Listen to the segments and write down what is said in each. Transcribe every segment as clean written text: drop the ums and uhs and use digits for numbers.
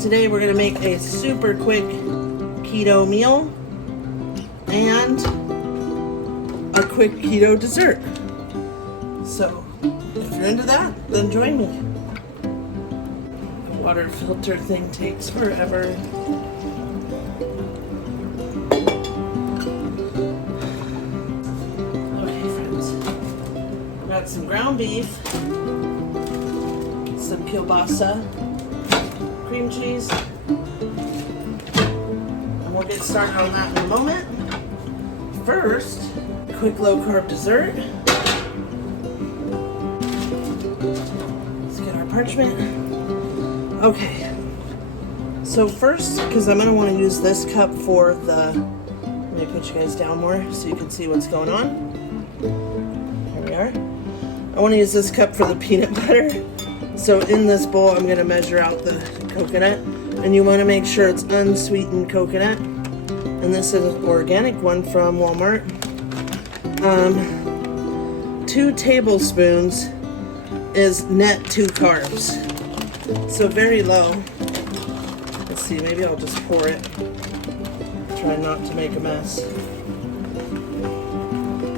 Today we're gonna make a super quick keto meal and a quick keto dessert. So if you're into that, then join me. The water filter thing takes forever. Okay friends, I've got some ground beef, some kielbasa, cream cheese, and we'll get started on that in a moment. First, quick low carb dessert. Let's get our parchment. Okay, so first, because I'm going to want to use this cup for the, let me put you guys down more so you can see what's going on. Here we are. I want to use this cup for the peanut butter. So in this bowl, I'm going to measure out the coconut, and you want to make sure it's unsweetened coconut. And this is an organic one from Walmart. 2 tablespoons is net 2 carbs. So very low. Let's see, maybe I'll just pour it. Try not to make a mess.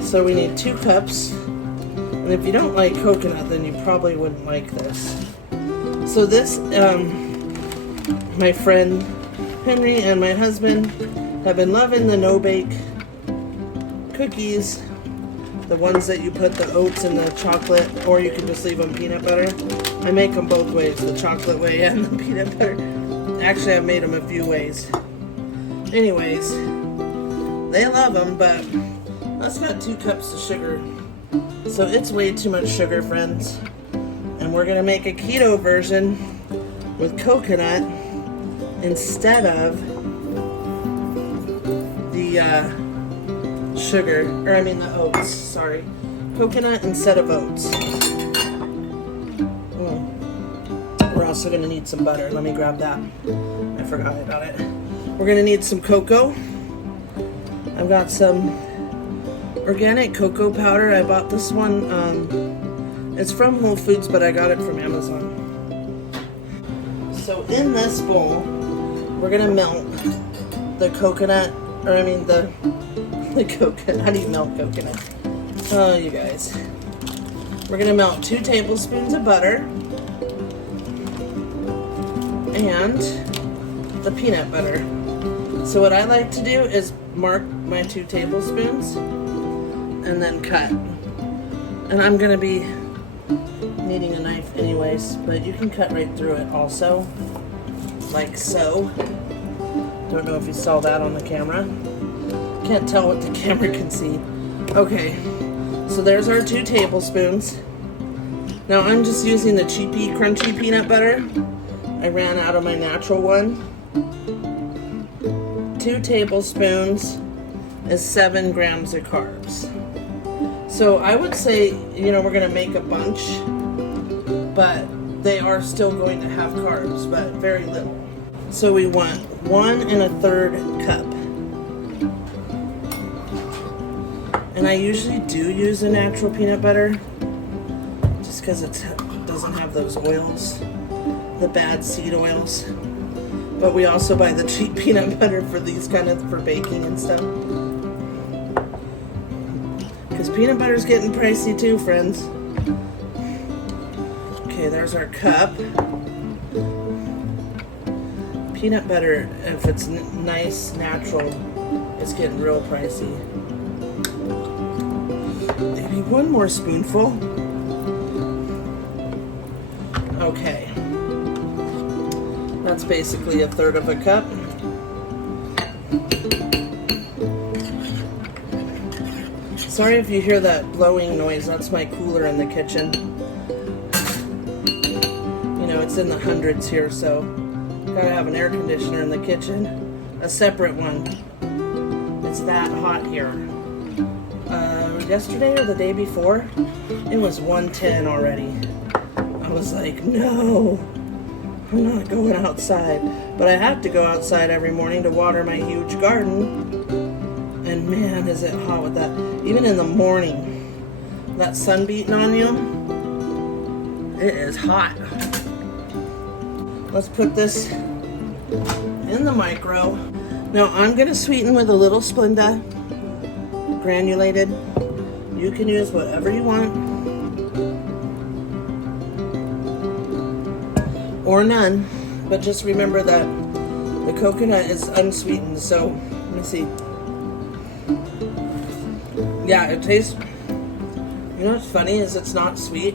So we need 2 cups. And if you don't like coconut, then you probably wouldn't like this. So this, my friend Henry and my husband have been loving the no-bake cookies. The ones that you put the oats and the chocolate, or you can just leave them peanut butter. I make them both ways, the chocolate way and the peanut butter. Actually, I've made them a few ways. Anyways, they love them, but that's got 2 cups of sugar. So it's way too much sugar, friends. And we're gonna make a keto version with coconut instead of the sugar, or I mean the oats, sorry. Coconut instead of oats. We're also gonna need some butter. Let me grab that. I forgot about it. We're gonna need some cocoa. I've got some organic cocoa powder. I bought this one, it's from Whole Foods, but I got it from Amazon. So in this bowl, we're gonna melt the coconut, or I mean the coconut. How do you melt coconut? Oh, you guys. We're gonna melt 2 tablespoons of butter and the peanut butter. So what I like to do is mark my 2 tablespoons and then cut. And I'm gonna be needing a knife anyways, but you can cut right through it also, like so. Don't know if you saw that on the camera. Can't tell what the camera can see. Okay, so there's our 2 tablespoons. Now I'm just using the cheapy crunchy peanut butter. I ran out of my natural one. 2 tablespoons is 7 grams of carbs. So I would say, you know, we're gonna make a bunch, but they are still going to have carbs, but very little. So we want 1 1/3 cup. And I usually do use a natural peanut butter, just because it doesn't have those oils, the bad seed oils. But we also buy the cheap peanut butter for these kind of, for baking and stuff. Because peanut butter's getting pricey too, friends. Okay, there's our cup. Peanut butter, if it's nice, natural, it's getting real pricey. Maybe 1 more spoonful. Okay. That's basically 1/3 of a cup. Sorry if you hear that blowing noise, that's my cooler in the kitchen. You know, it's in the hundreds here, so gotta have an air conditioner in the kitchen. A separate one. It's that hot here. Yesterday or the day before, it was 110 already. I was like, no, I'm not going outside. But I have to go outside every morning to water my huge garden. And man, is it hot with that. Even in the morning, that sun beating on you, it is hot. Let's put this in the micro. Now I'm going to sweeten with a little Splenda, granulated. You can use whatever you want, or none, but just remember that the coconut is unsweetened. So let me see. Yeah, it tastes, you know what's funny is it's not sweet.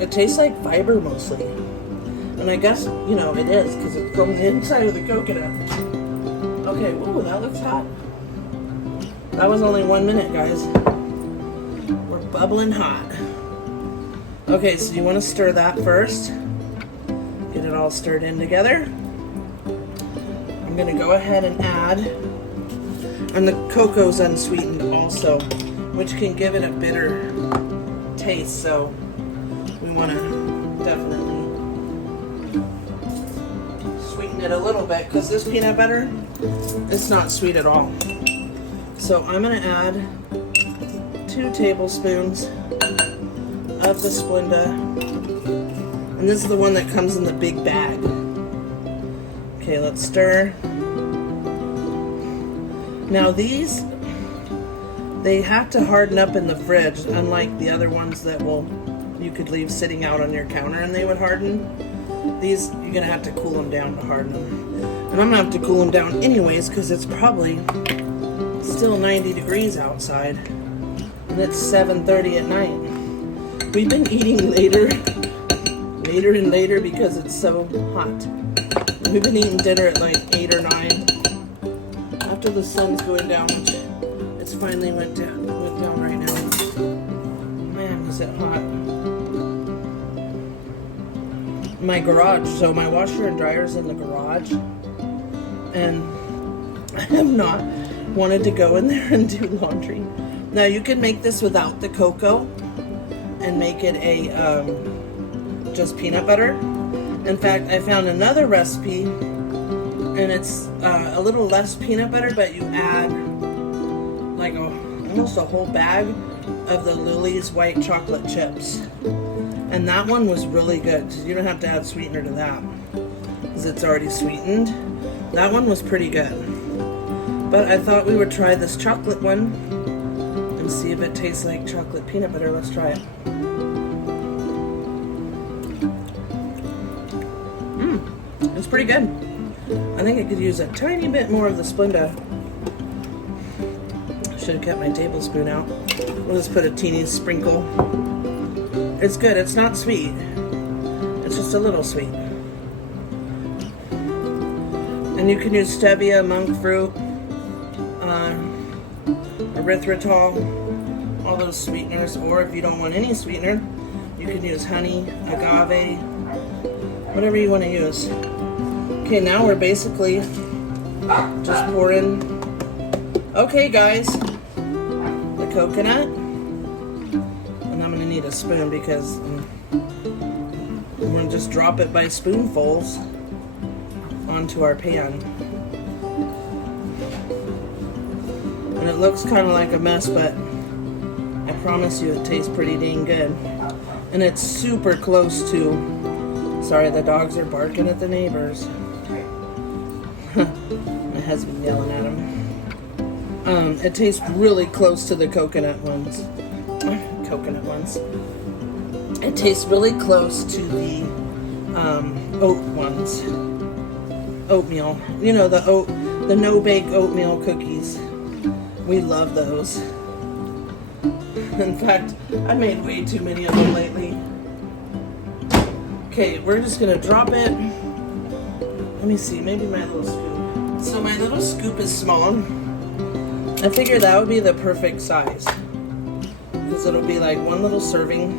It tastes like fiber mostly. And I guess, you know, it is because it's from the inside of the coconut. Okay, ooh, that looks hot. That was only 1 minute, guys. We're bubbling hot. Okay, so you want to stir that first. Get it all stirred in together. I'm going to go ahead and add, and the cocoa's unsweetened also, which can give it a bitter taste, so we want to definitely sweeten it a little bit because this peanut butter, it's not sweet at all. So I'm going to add 2 tablespoons of the Splenda, and this is the one that comes in the big bag. Okay, let's stir. Now these, they have to harden up in the fridge, unlike the other ones that you could leave sitting out on your counter and they would harden. These, you're gonna have to cool them down to harden them. And I'm gonna have to cool them down anyways because it's probably still 90 degrees outside. And it's 7:30 at night. We've been eating later and later because it's so hot. We've been eating dinner at like 8 or 9. After the sun's going down, which it's finally went down right now. Man, is it hot. My garage, so my washer and dryer's in the garage, and I have not wanted to go in there and do laundry. Now you can make this without the cocoa and make it a just peanut butter. In fact, I found another recipe, and it's a little less peanut butter, but you add like almost a whole bag of the Lily's white chocolate chips. And that one was really good. You don't have to add sweetener to that because it's already sweetened. That one was pretty good. But I thought we would try this chocolate one and see if it tastes like chocolate peanut butter. Let's try it. It's pretty good. I think I could use a tiny bit more of the Splenda. Should have kept my tablespoon out. We'll just put a teeny sprinkle. It's good. It's not sweet. It's just a little sweet. And you can use stevia, monk fruit, erythritol, all those sweeteners. Or if you don't want any sweetener, you can use honey, agave, whatever you want to use. Okay, now we're basically just pouring. Okay, guys, the coconut. And I'm going to need a spoon because I'm going to just drop it by spoonfuls onto our pan. And it looks kind of like a mess, but I promise you it tastes pretty dang good. And it's super close to, sorry, the dogs are barking at the neighbors. My husband yelling at him. It tastes really close to the coconut ones. It tastes really close to the oat ones. Oatmeal. You know, the no-bake oatmeal cookies. We love those. In fact, I made way too many of them lately. Okay, we're just gonna drop it. Let me see, maybe my little scoop. So my little scoop is small. I figured that would be the perfect size. Because it'll be like one little serving,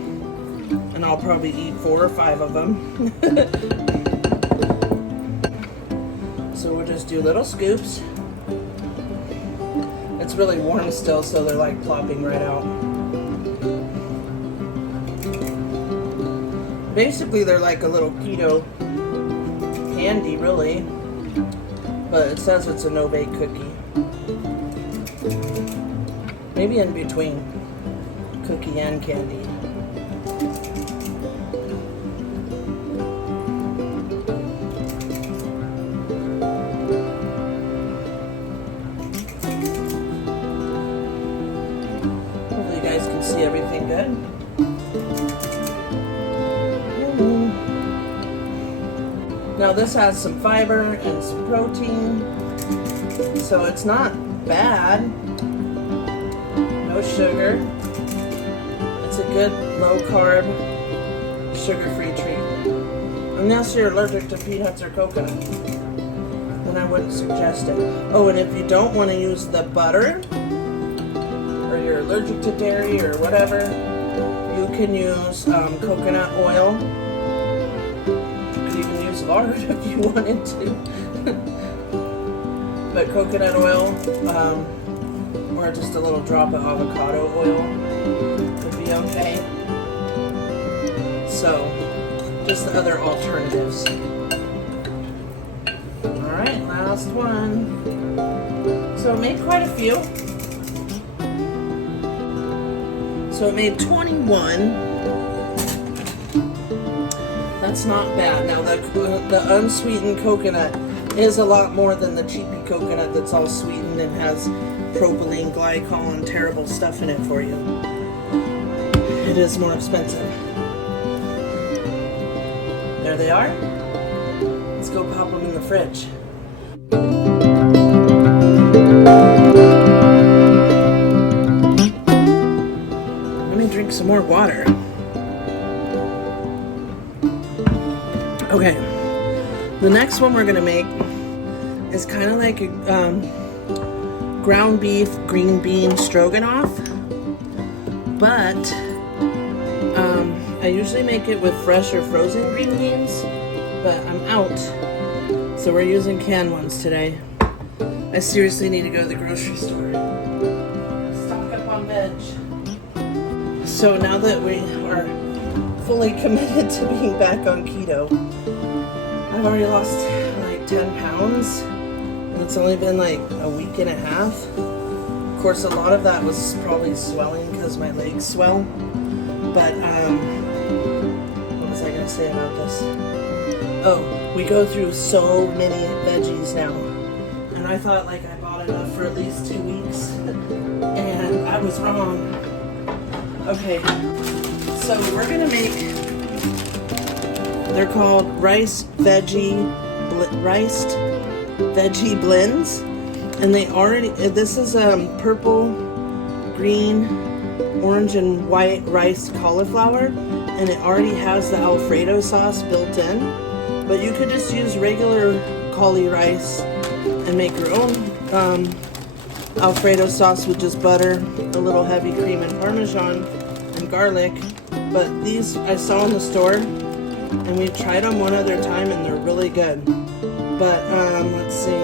and I'll probably eat 4 or 5 of them. So we'll just do little scoops. It's really warm still, so they're like plopping right out. Basically, they're like a little keto candy, really. But it says it's a no-bake cookie. Maybe in between cookie and candy. Now this has some fiber and some protein, so it's not bad. No sugar. It's a good low carb, sugar-free treat. Unless you're allergic to peanuts or coconut, then I wouldn't suggest it. Oh, and if you don't want to use the butter, or you're allergic to dairy or whatever, you can use coconut oil. You could even use lard if you wanted to. But coconut oil, or just a little drop of avocado oil would be okay. So, just the other alternatives. Alright, last one. So it made quite a few. So it made 21. That's not bad. Now the unsweetened coconut is a lot more than the cheapy coconut that's all sweetened and has propylene glycol and terrible stuff in it for you. It is more expensive. There they are. Let's go pop them in the fridge. Let me drink some more water. Okay, the next one we're gonna make is kind of like a ground beef green bean stroganoff, but I usually make it with fresh or frozen green beans, but I'm out, so we're using canned ones today. I seriously need to go to the grocery store. Stock up on veg. So now that we are fully committed to being back on keto, I've already lost like 10 pounds, and it's only been like a week and a half. Of course, a lot of that was probably swelling because my legs swell, but what was I going to say about this? Oh, we go through so many veggies now, and I thought like I bought enough for at least 2 weeks, and I was wrong. Okay, so we're going to make, they're called riced veggie blends, and they already, this is purple, green, orange, and white rice cauliflower, and it already has the Alfredo sauce built in, but you could just use regular cauli rice and make your own Alfredo sauce with just butter, a little heavy cream and Parmesan and garlic. But these I saw in the store, and we've tried them one other time, and they're really good. But let's see,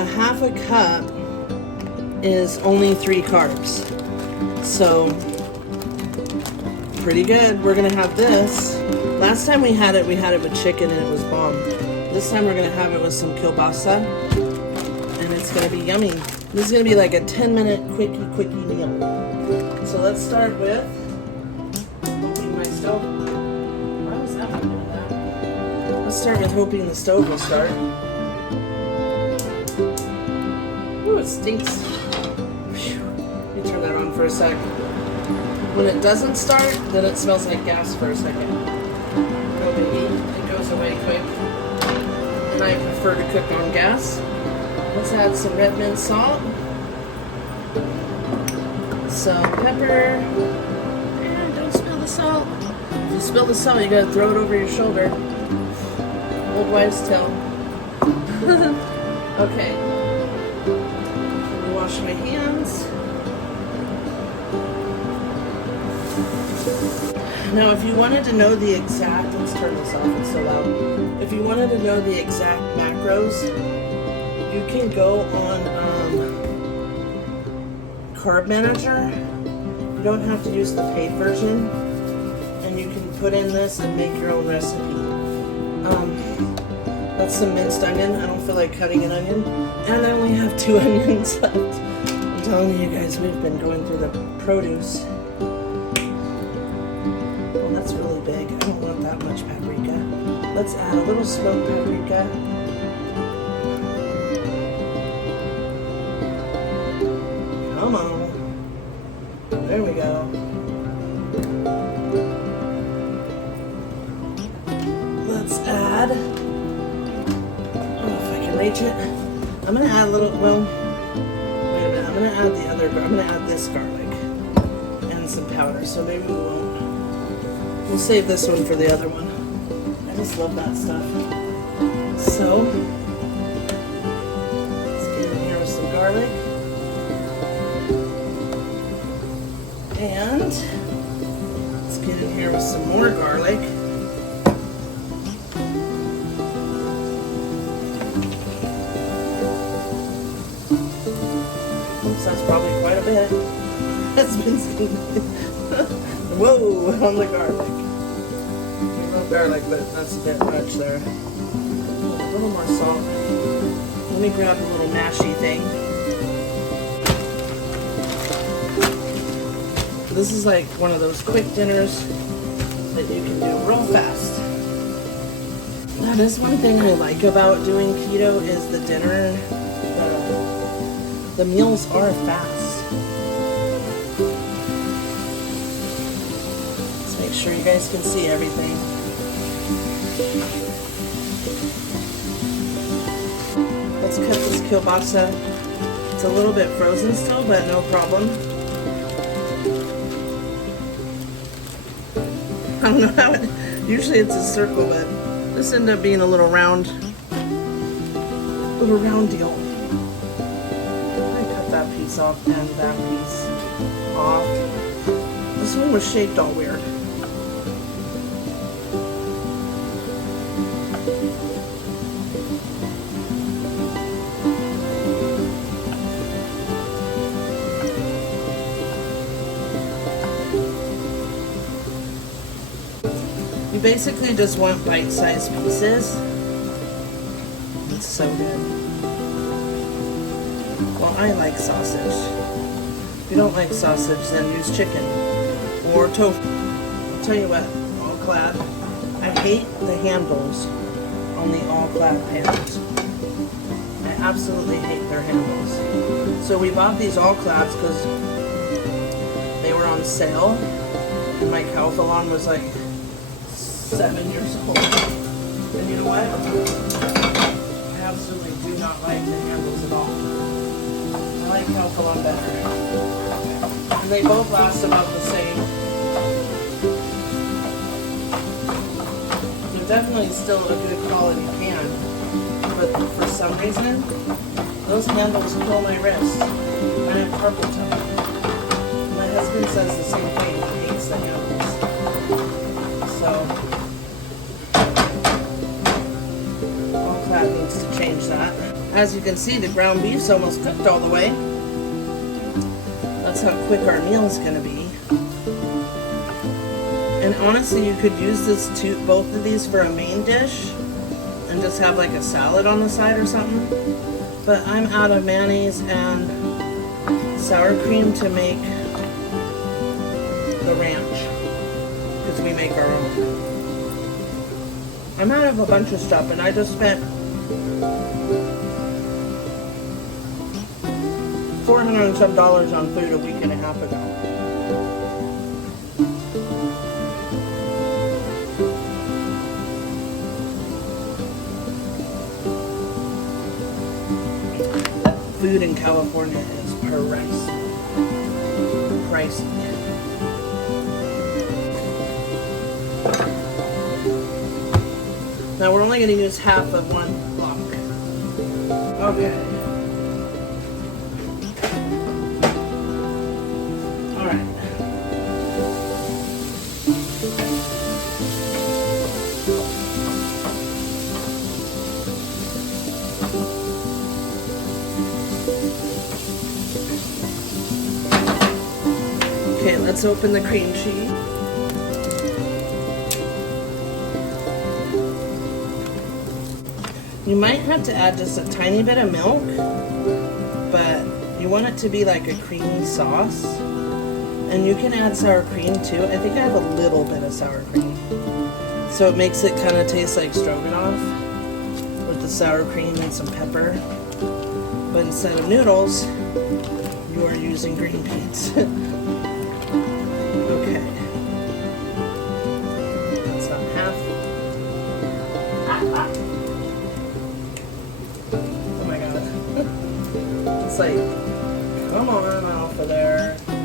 a half a cup is only 3 carbs, so pretty good. We're gonna have this. Last time we had it with chicken, and it was bomb. This time we're gonna have it with some kielbasa, and it's gonna be yummy. This is gonna be like a 10-minute quickie meal. So let's start with opening my stove. Why was that doing that? Let's start with hoping the stove will start. Ooh, it stinks. Let me turn that on for a sec. When it doesn't start, then it smells like gas for a second. No biggie, it goes away quick. And I prefer to cook on gas. Let's add some red mint salt, some pepper, and don't spill the salt. If you spill the salt, you gotta throw it over your shoulder. Old wives' tale. Okay. Let me wash my hands. Now, if you wanted to know the exact, let's turn this off, it's so loud. If you wanted to know the exact macros, you can go on Carb Manager. You don't have to use the paid version, and you can put in this and make your own recipe. That's some minced onion. I don't feel like cutting an onion, and I only have 2 onions left. I'm telling you guys, we've been going through the produce. Well, that's really big. I don't want that much paprika. Let's add a little smoked paprika. Come on. There we go. Let's add add, oh, if I can reach it, I'm gonna add a little, well, wait a minute, I'm gonna add the other, I'm gonna add this garlic and some powder, so maybe we won't. We'll save this one for the other one. I just love that stuff. So, let's get in here with some garlic. And let's get in here with some more garlic. Oops, that's probably quite a bit. That's been whoa on the garlic. I love garlic, but that's a bit much there. A little more salt. Let me grab a little mashy thing. This is like one of those quick dinners that you can do real fast. That is one thing I like about doing keto is the dinner. The meals are fast. Let's make sure you guys can see everything. Let's cut this kielbasa. It's a little bit frozen still, but no problem. I don't know how it, usually it's a circle, but this ended up being a little round deal. I cut that piece off and that piece off. This one was shaped all weird. You basically just want bite-sized pieces. It's so good. Well, I like sausage. If you don't like sausage, then use chicken or tofu. I'll tell you what, all-clad. I hate the handles on the all-clad pans. I absolutely hate their handles. So we bought these all-clads because they were on sale, and my cow filon was like 7 years old. And you know what? I absolutely do not like the handles at all. I like cow filon better. And they both last about the same. They're definitely still a good quality pan, but for some reason, those handles kill my wrist. I have carpal tunnel. My husband says the same thing. He hates the handles. So that needs to change that. As you can see, the ground beef's almost cooked all the way. That's how quick our meal's gonna be. And honestly, you could use this both of these for a main dish and just have like a salad on the side or something. But I'm out of mayonnaise and sour cream to make the ranch because we make our own. I'm out of a bunch of stuff, and I just spent $400 and some on food a week and a half ago. Food in California is pricey. Now we're only going to use half of one block. Okay. Alright. Okay, let's open the cream cheese. You might have to add just a tiny bit of milk, but you want it to be like a creamy sauce. And you can add sour cream too. I think I have a little bit of sour cream. So it makes it kind of taste like stroganoff with the sour cream and some pepper. But instead of noodles, you are using green beans. Okay. That's about half. It's like, come on off of there. I'm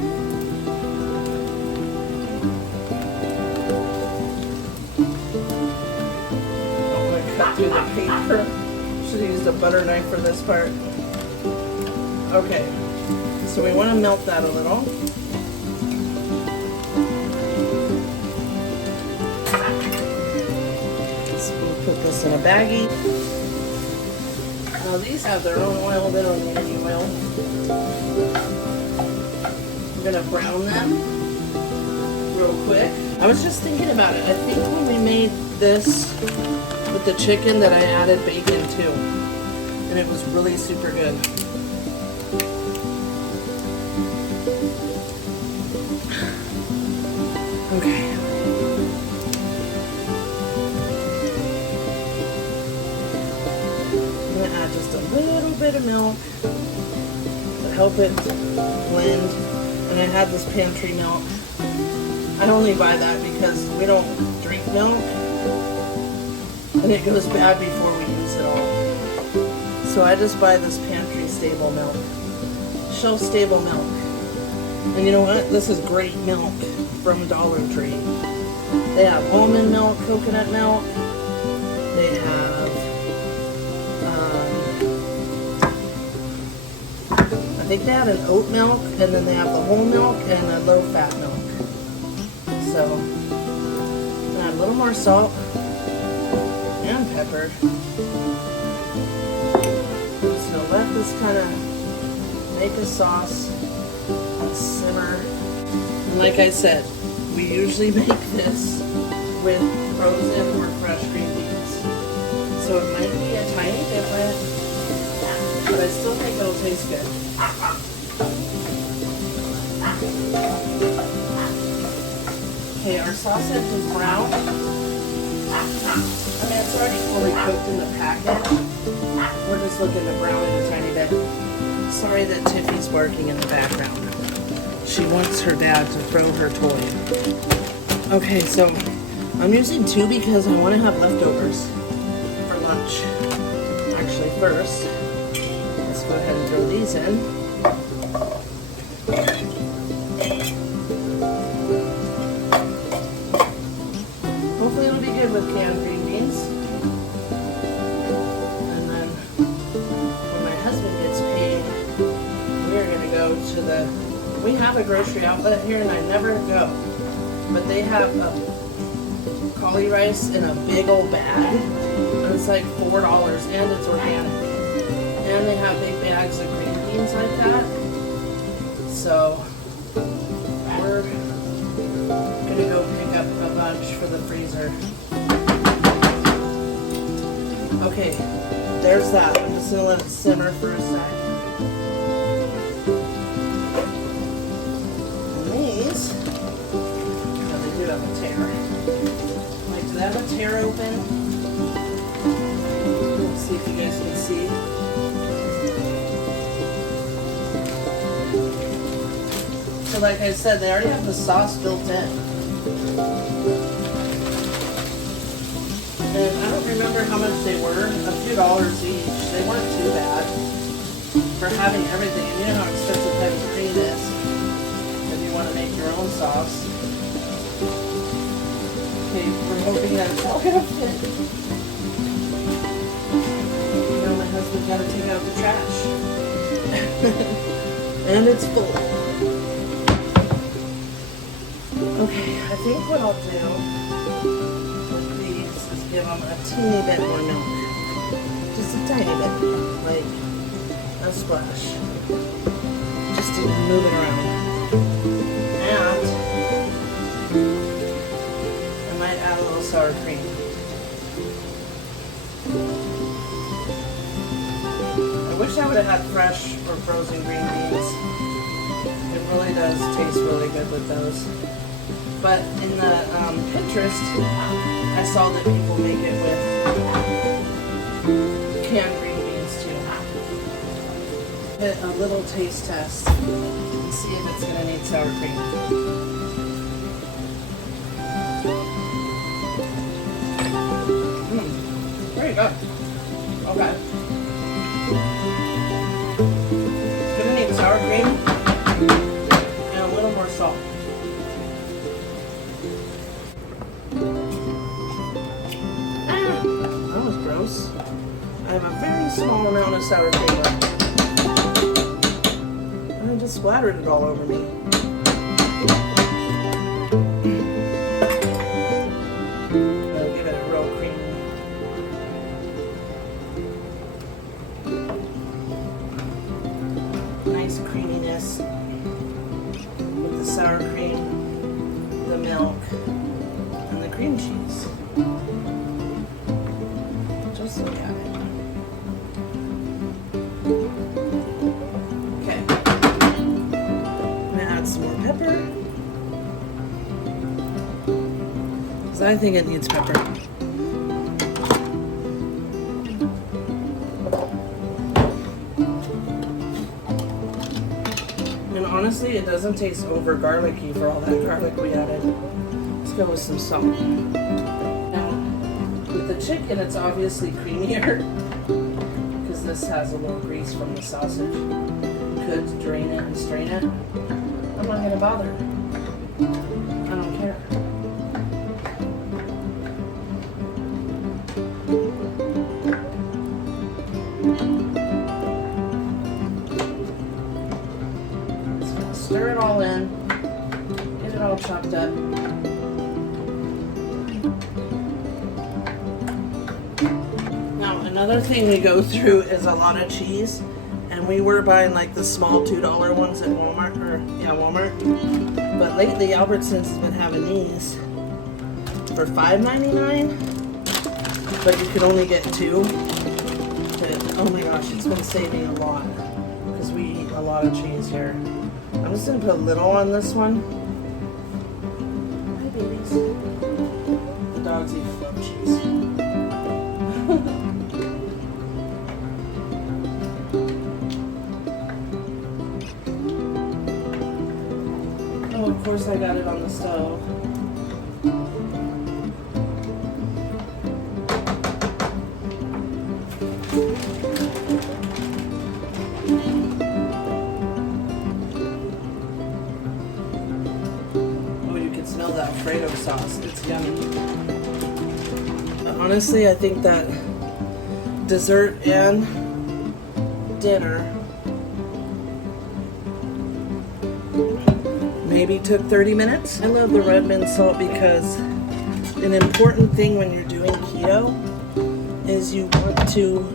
going to cut through the paper. Should have used a butter knife for this part. Okay, so we want to melt that a little. So we'll put this in a baggie. Now these have their own oil, they don't need any oil. I'm gonna brown them real quick. I was just thinking about it. I think when we made this with the chicken that I added bacon too. And it was really super good. Okay. I'm gonna add just a little bit of milk to help it blend. And I had this pantry milk. I only buy that because we don't drink milk. And it goes bad before we use it all. So I just buy this pantry stable milk. Shelf stable milk. And you know what? This is great milk from Dollar Tree. They have almond milk, coconut milk. They have, I think they have an oat milk, and then they have the whole milk and a low fat milk. So, I'm gonna add a little more salt and pepper. Just gonna let this kind of make a sauce and simmer. And like I said, we usually make this with frozen or fresh green beans. So it might be a tiny different, but I still think it'll taste good. Okay, our sausage is brown. I mean, it's already fully cooked in the packet. We're just looking to brown it a tiny bit. Sorry that Tiffy's barking in the background. She wants her dad to throw her toy. Okay, so I'm using 2 because I want to have leftovers for lunch. Actually, first, let's go ahead and throw these in. Hopefully it'll be good with canned green beans. And then when my husband gets paid, we're going to go to we have a grocery outlet here and I never go. But they have cauli rice in a big old bag. And it's like $4 and it's organic. And they have big bags of green beans like that. So we're gonna go pick up a bunch for the freezer. Okay, there's that. I'm just gonna let it simmer for a sec. And these, oh, they do have a tear. Like, do they have a tear open? Let's see if you guys can see. So like I said, they already have the sauce built in. And I don't remember how much they were, a few dollars each. They weren't too bad for having everything. And you know how expensive heavy cream is if you want to make your own sauce. Okay, we're hoping that it's all gonna fit. You know, my husband's got to take out the trash. And it's full. Okay, I think what I'll do with these is give them a teeny bit more milk. Just a tiny bit, like a splash. Just to move it around. And I might add a little sour cream. I wish I would have had fresh or frozen green beans. It really does taste really good with those. But in the Pinterest, I saw that people make it with canned green beans too. A little taste test and see if it's going to need sour cream. Very good. Okay. cream and a little more salt. That was gross. I have a very small amount of sour cream left. And I just splattered it all over me. I'll give it a real creamy. Nice creaminess with the sour cream, the milk, and the cream cheese. Just look at it. Okay. I'm gonna add some more pepper. Because I think it needs pepper. And honestly, it doesn't taste over garlicky for all that garlic we added. Let's go with some salt. Now, with the chicken, it's obviously creamier because this has a little grease from the sausage. Could drain it and strain it. I'm not gonna bother. I don't care. Just gonna stir it all in, get it all chopped up. Now, another thing we go through is a lot of cheese. And we were buying like the small $2 ones at Walmart, Walmart. But lately Albertsons has been having these for $5.99, but you could only get 2. But, oh my gosh, it's been saving a lot because we eat a lot of cheese here. I'm just gonna put a little on this one. Hi babies. The dogs eat flow cheese. Of course I got it on the stove. Oh, you can smell that Alfredo sauce. It's yummy. Honestly, I think that dessert and dinner maybe took 30 minutes. I love the red mint salt because an important thing when you're doing keto is you want to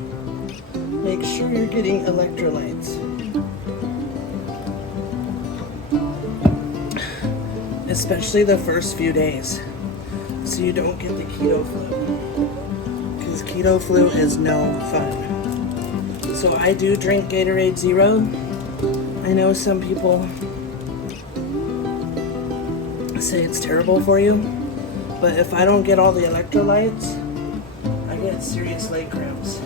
make sure you're getting electrolytes. Especially the first few days, so you don't get the keto flu. Because keto flu is no fun. So I do drink Gatorade Zero. I know some people say it's terrible for you, but if I don't get all the electrolytes, I get serious leg cramps.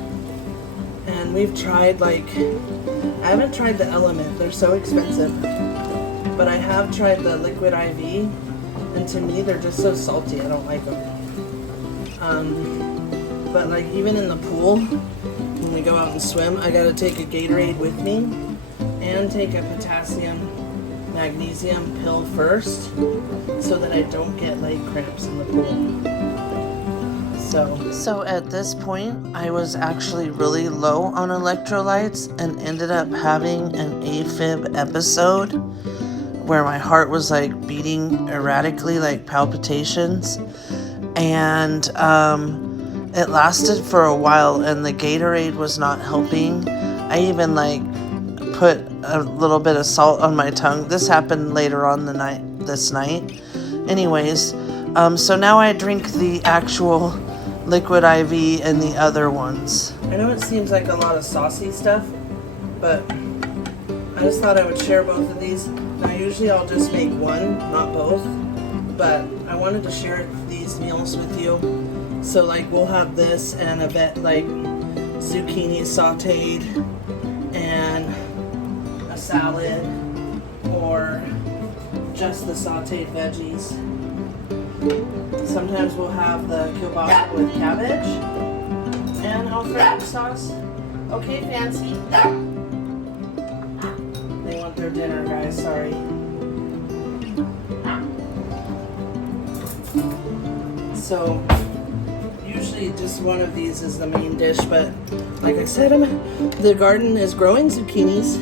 And we've tried, like, I haven't tried the Element, they're so expensive, but I have tried the liquid IV, and to me they're just so salty, I don't like them. But like even in the pool, when we go out and swim, I gotta take a Gatorade with me and take a potassium magnesium pill first so that I don't get leg cramps in the pool. So at this point, I was actually really low on electrolytes and ended up having an AFib episode where my heart was like beating erratically, like palpitations. And it lasted for a while and the Gatorade was not helping. I even like put a little bit of salt on my tongue. This happened later on this night. Anyways, so now I drink the actual liquid IV and the other ones. I know it seems like a lot of saucy stuff, but I just thought I would share both of these. Now usually I'll just make one, not both, but I wanted to share these meals with you. So like we'll have this and a bit like zucchini sauteed and a salad or just the sauteed veggies. Sometimes we'll have the kielbasa with cabbage and Alfredo sauce. Okay, Fancy. They want their for dinner, guys. Sorry. So, usually just one of these is the main dish, but like I said, the garden is growing zucchinis.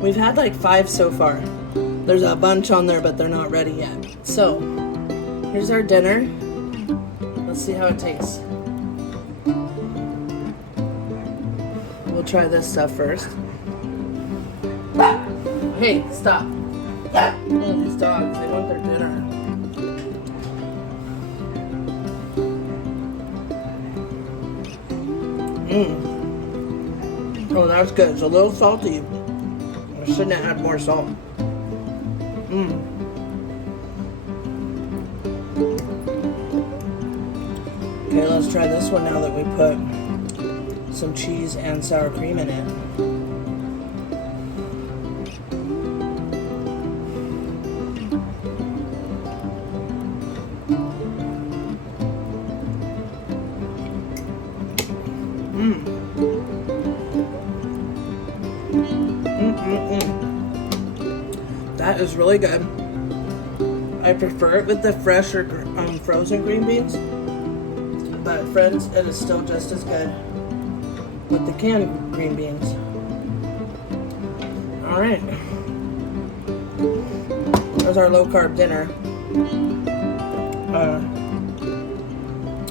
We've had like 5 so far. There's a bunch on there, but they're not ready yet. So, here's our dinner. Let's see how it tastes. We'll try this stuff first. Hey, stop. Oh, these dogs, they want their dinner. Oh, that's good. It's a little salty. I shouldn't have had more salt. Okay, let's try this one now that we put some cheese and sour cream in it. That is really good. I prefer it with the fresh or frozen green beans, but friends, it is still just as good with the canned green beans. All right, there's our low carb dinner.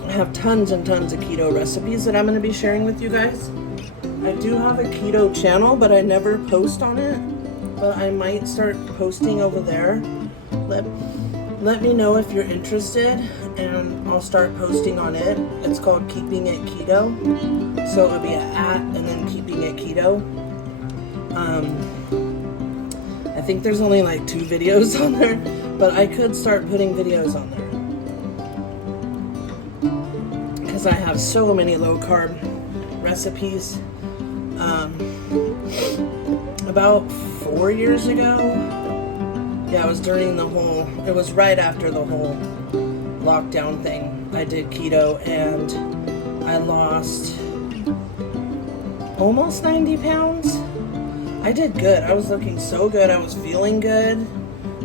I have tons and tons of keto recipes that I'm going to be sharing with you guys. I do have a keto channel, but I never post on it. But I might start posting over there. Let me know if you're interested, and I'll start posting on it. It's called Keeping It Keto. So it would be an @ and then Keeping It Keto. I think there's only like 2 videos on there, but I could start putting videos on there. Because I have so many low carb recipes. About 4 years ago, yeah, it was it was right after the whole lockdown thing. I did keto and I lost almost 90 pounds. I did good. I was looking so good. I was feeling good.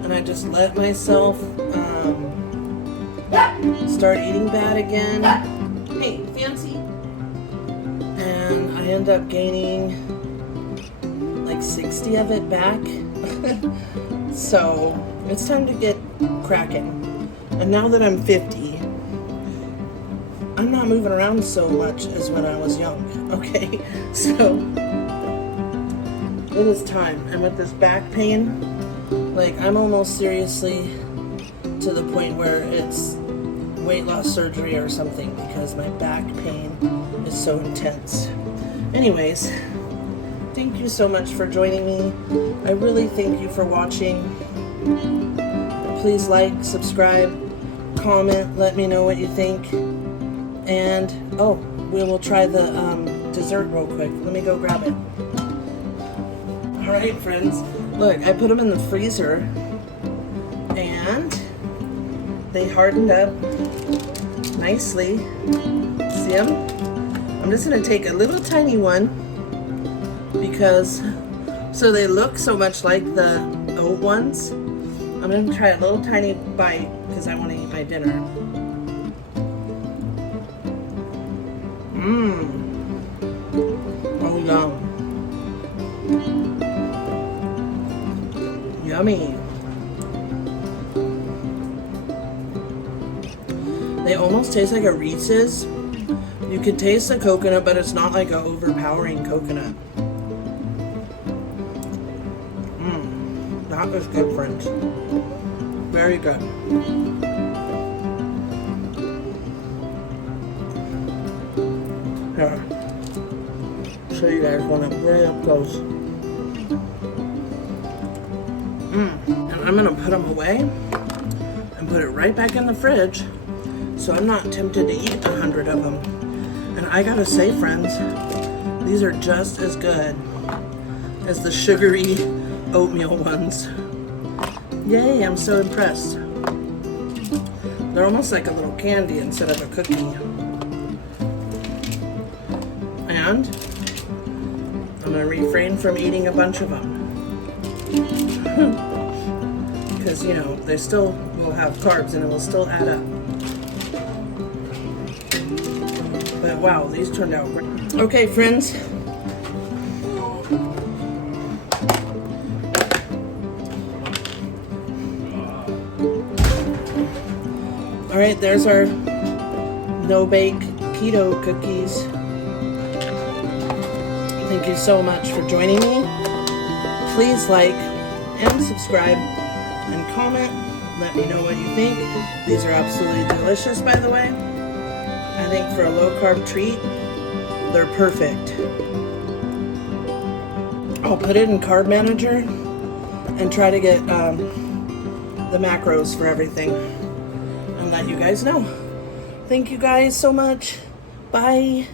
And I just let myself start eating bad again. Hey, fancy. And I ended up gaining like 60 of it back. So it's time to get cracking. And now that I'm 50, I'm not moving around so much as when I was young. Okay, so it is time. And with this back pain, like I'm almost seriously to the point where it's weight loss surgery or something, because my back pain is so intense. Anyways, thank you so much for joining me. I really thank you for watching. Please like, subscribe, comment, let me know what you think. And, oh, we will try the dessert real quick. Let me go grab it. Alright, friends. Look, I put them in the freezer. And they hardened up nicely. See them? I'm just going to take a little tiny one, because so they look so much like the oat ones. I'm going to try a little tiny bite because I want to eat my dinner. Oh, yum. Yummy. They almost taste like a Reese's. You can taste the coconut, but it's not like an overpowering coconut. That is good, friends. Very good. Here, show you guys one up way up close. And I'm gonna put them away and put it right back in the fridge, so I'm not tempted to eat 100 of them. And I gotta say, friends, these are just as good as the sugary oatmeal ones. Yay, I'm so impressed. They're almost like a little candy instead of a cookie. And I'm gonna refresh refrain from eating a bunch of them. Because, you know, they still will have carbs and it will still add up. But wow, these turned out great. Okay, friends. All right, there's our no-bake keto cookies. Thank you so much for joining me. Please like and subscribe and comment. Let me know what you think. These are absolutely delicious, by the way. I think for a low-carb treat, they're perfect. I'll put it in Carb Manager and try to get the macros for everything and let you guys know. Thank you guys so much. Bye.